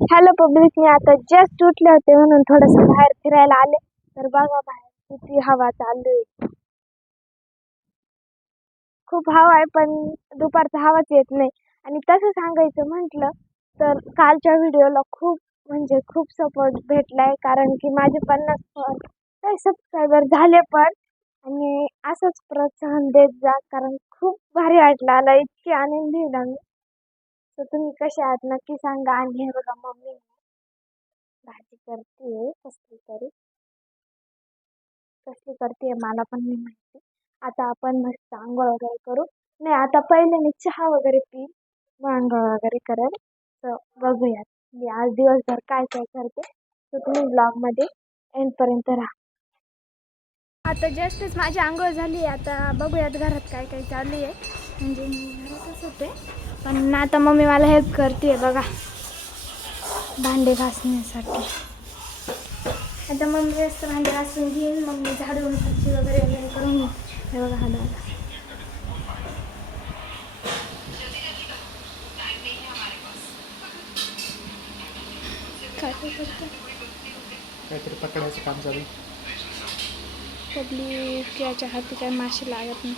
Hello public, मी आता just उठले होते म्हणून थोडंसं बाहेर फिरायला आले. तर बघा बाहेर किती हवा चालू आहे. खूप हवा आहे पण दुपारचा हवाच येत नाही. आणि तसं सांगायचं म्हटलं तर कालच्या व्हिडिओला खूप म्हणजे खूप सपोर्ट भेटलाय, कारण की माझे 50 काही सबस्क्रायबर झाले पण. आणि असंच प्रोत्साहन देत जा, कारण खूप भारी वाटलं, मला इतकी आनंदी आहे ना मी. तर तुम्ही कसे आहात नक्की सांगा. आणि हे बघा मम्मी भाजी करते कसली करते मला पण नाही माहिती. आता आपण मस्त आंघोळ वगैरे करू. नाही, आता पहिले मी चहा वगैरे पी, मग आंघोळ वगैरे करेल. तर बघूयात मी आज दिवसभर काय काय करते, तर तुम्ही ब्लॉग मध्ये एंड पर्यंत राहा. आता जस्टच माझी आंघोळ झाली. आता बघूयात घरात काय काय चालू आहे. म्हणजे मी घरातच होते पण आता मम्मी मला हेल्प करते बघा भांडे घासण्यासाठी. आता मम्मी जास्त भांडे घासून घेईन, मग मी झाडून फरशी वगैरे वगैरे करून घेईन. हे बघा हा दादा काय करतो, काहीतरी पकडायचं काम चालू. पब्लिक याच्या हाती काय मासे लागत नाही.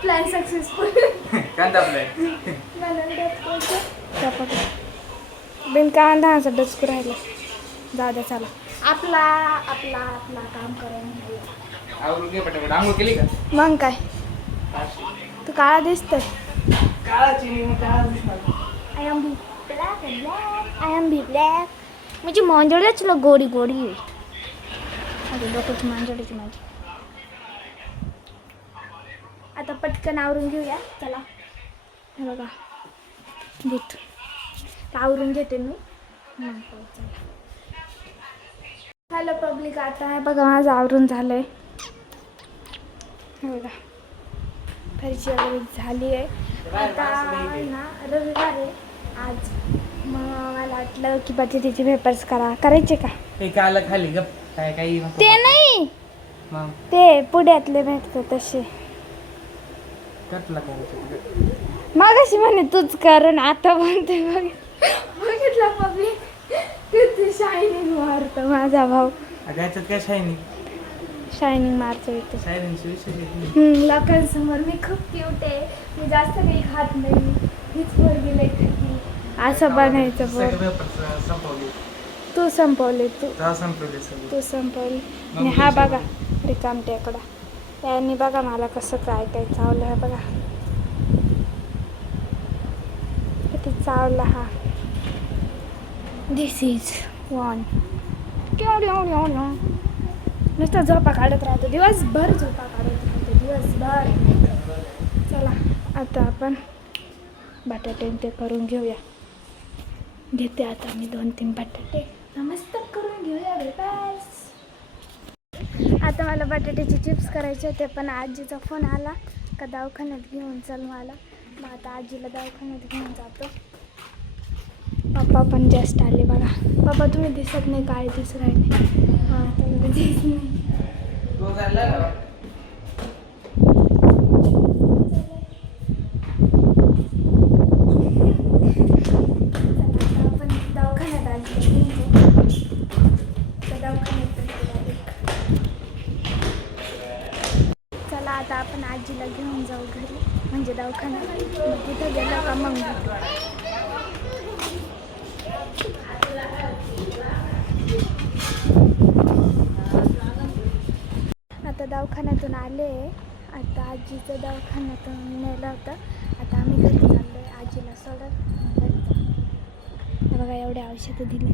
Plan successful. बिनकांदा असं डचकू राहिला. जाऊ द्या, चला आपला आपला आपला काम करून घेऊया. आंघोळ केली का? मग काय, तू काळा दिसतोय. I am be black and black, I am be black. म्हणजे मांजरच ना गोडी गोडी आहे. अरे डोक्याची मांजरीची माझी. आता पटकन आवरून घेऊया, चला. हे बघा बूट आवरून घेते मी. हॅलो पब्लिक, आता हे बघा माझं आवरून झालंय. हे बघा फरशी वगैरे झाली आहे. आता ना रविवार आहे आज, मग मला वाटलं की बटाट्याचे वेफर्स करायचे का. ते काला खाली गप काय काही ते नाही, मग ते पुण्यातले भेटतात तसे. कटला करायचं मागाशी म्हणे तूच कर, आता म्हणते बघितलं पब्लिक किती शायनिंग मारतो माझा भाऊ. याच्यात काय शायनिंग शायनिंग मारतो इथे. शायनिंगचे विषय लोकांसमोर मी खूप क्यूट आहे, मी जास्त काही खात नाही, हीच पोरगी लई खाती, असं बनायचं बोल. संपवली तू संपवले, संपवली तू संपवली. आणि हा बघा रिकामटेकडा, त्यांनी बघा मला कसं काय काय चावलं. आहे बघा किती चावला हा. दिस इज वन. नुसतं झोपा काढत राहतो, दिवसभर झोपा काढत राहतो दिवसभर. चला आता आपण बटाटे ते करून घेऊया. घेते आता मी 2-3 बटाटे, मस्त करून घेऊया बेटास. आता मला बटाट्याचे चिप्स करायचे होते, पण आजीचा फोन आला का दवाखान्यात घेऊन चल मला. मग आता आजीला दवाखान्यात घेऊन जातो. पप्पा पण जस्ट आले बघा. पप्पा तुम्ही दिसत नाही, काय दिसू राहिले. हां तुम्ही दिसत नाही. आपण दवाखान्यात आजी दवाखान्यात. चला आता आपण आजीला घेऊन जाऊ घरी, म्हणजे दवाखान्यात. तिथं गेलं का मग आता दवाखान्यातून आले. आता आजीचं दवाखान्यातून नेलं होतं. आता आम्ही घरी चाललो आहे आजीला सोडत. बघा एवढे औषधं दिले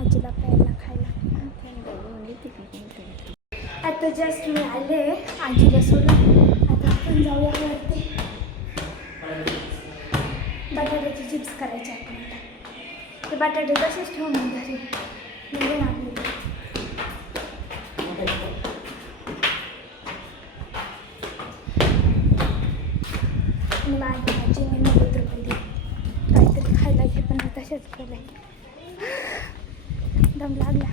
आजीला प्यायला खायला. आता जस्ट मी आले आजीला सोडून. आता आपण जाऊया वरती. बटाट्याचे चिप्स करायचे आपण. ते बटाटे तसेच ठेवून घरी निघून आपले. आणि माझ्या आजीने 90 रुपये दिले काहीतरी खायला घे पण तसेच केले. दम लागला.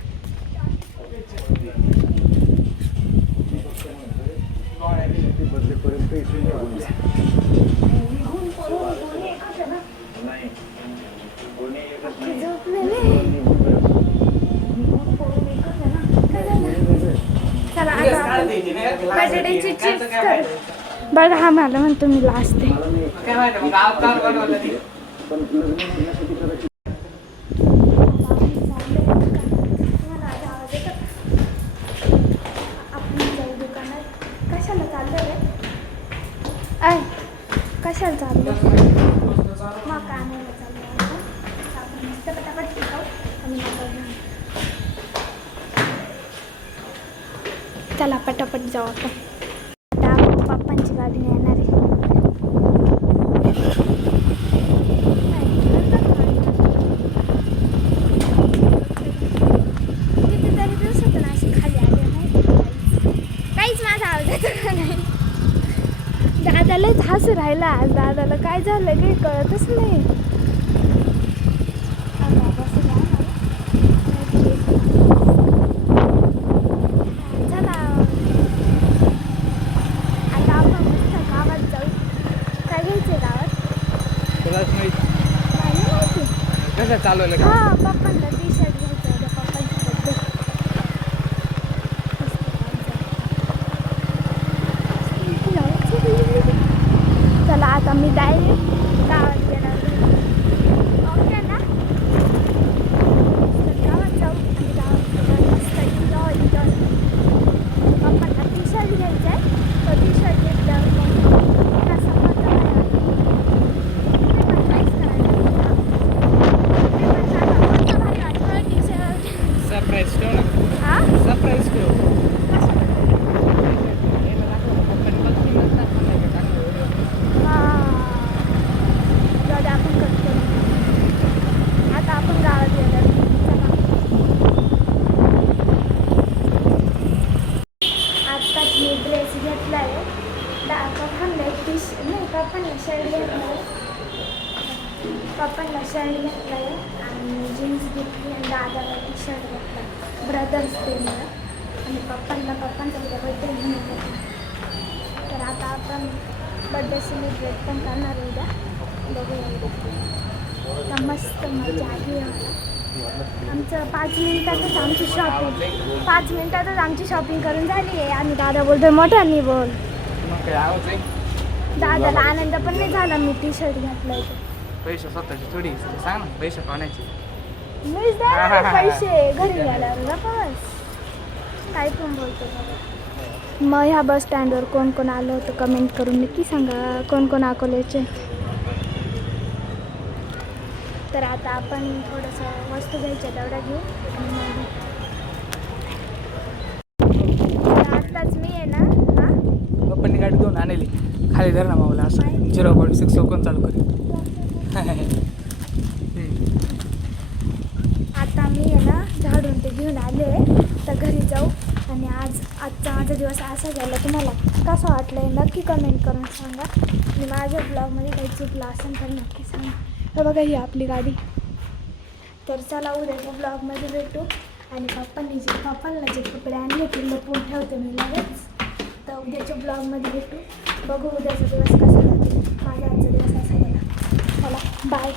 चला आता बटाट्याची चिप्स कर. बघा हा मला म्हणतो मी लाजते. काय माहिती मग गावात चालू बनवलं ती कशाला चाललं रे? कशाला चाललं? मग काय आणायला चाललं आपण मस्त पटापट शिकाव आणि चला पटापट जाऊ आपण. आता आपण पप्पांची गाडी येणार आहे. कितीतरी दिवसातून अशी खाली आली नाही काहीच माझा आवाज येतो नाही. दादालाच हसू राहिला आज. दादाला काय झालं काही कळतच नाही. चला आता आपण मस्त गावात जाऊ. काय घ्यायचंय गावात? तुलाच माहिती नाही माहिती. कसं चालवलं का? हा पप्पांना टी शर्ट घ्यायचं होतं पप्पांची बड्डे. चला आता मी डायरेक्ट गावात गेणार. ओके ना? तर गावात जाऊ आणि गावात गेल्यावर मस्त enjoy. पप्पांना टी शर्ट घ्यायचं आहे. तो टी शर्ट घेतल्यावर मग पुन्हा समोर करायला टी शर्ट. सरप्राईज ठेव ना. हा सरप्राईज ठेव. आता आपण गावात गेलो. आत्ताच मी ड्रेस घेतला आहे. पप्पांना पप्पांना शर्ट घेतला आहे. पप्पांना शर्ट घेतला आहे आणि जीन्स घेतली आणि दादाला टी शर्ट घेतला. ब्रदर्स डे मला आणि पप्पांचा उद्या बड्डे म्हणून घेतला. तर आता आपण बड्डे सेलिब्रेट पण करणार उद्या. बघूया तर मस्त मजा आली आमचं. 5 मिनिटातच आमची शॉपिंग करून झाली आहे. आणि दादा बोलतोय मोठ्यानी बोल. मग काय आवाज आहे? दादाला आनंद पण नाही झाला मी टी शर्ट घातलाय तर. पैसे स्वतःची थोडी सांग ना पैसे कोणाचे? मीच द्यायला पैसे घरी गेल्यावर बस. काय पण बोलतो बाबा. मग ह्या बस स्टँडवर कोण कोण आलं होतं कमेंट करून नक्की सांगा. कोण कोण अकोल्याचे. तर आता आपण थोडंसं वस्तू घ्यायच्या तेवढ्या घेऊ आणि मग आत्ताच मी आहे ना. हां पप्पांनी गाडी घेऊन आणली खाली धर ना माऊला असं 0.6 कोण चालू करेल. आता मी आहे ना झाडून ते घेऊन आले. तर घरी जाऊ आणि आजचा माझा दिवस असा गेला. तुम्हाला कसं वाटलं आहे नक्की कमेंट करून सांगा. आणि माझ्या ब्लॉगमध्ये काही चुकलं असेल तर नक्की सांगा. तर बघा ही आपली गाडी. तर चला उद्याच्या ब्लॉगमध्ये भेटू. आणि पप्पांना जे कपडे आणले ते लपवून ठेवते मी लगेच. तर उद्याच्या ब्लॉगमध्ये भेटू. बघू उद्याचा दिवस कसा जातो. माझा आजचा दिवस असा गेला. चला बाय.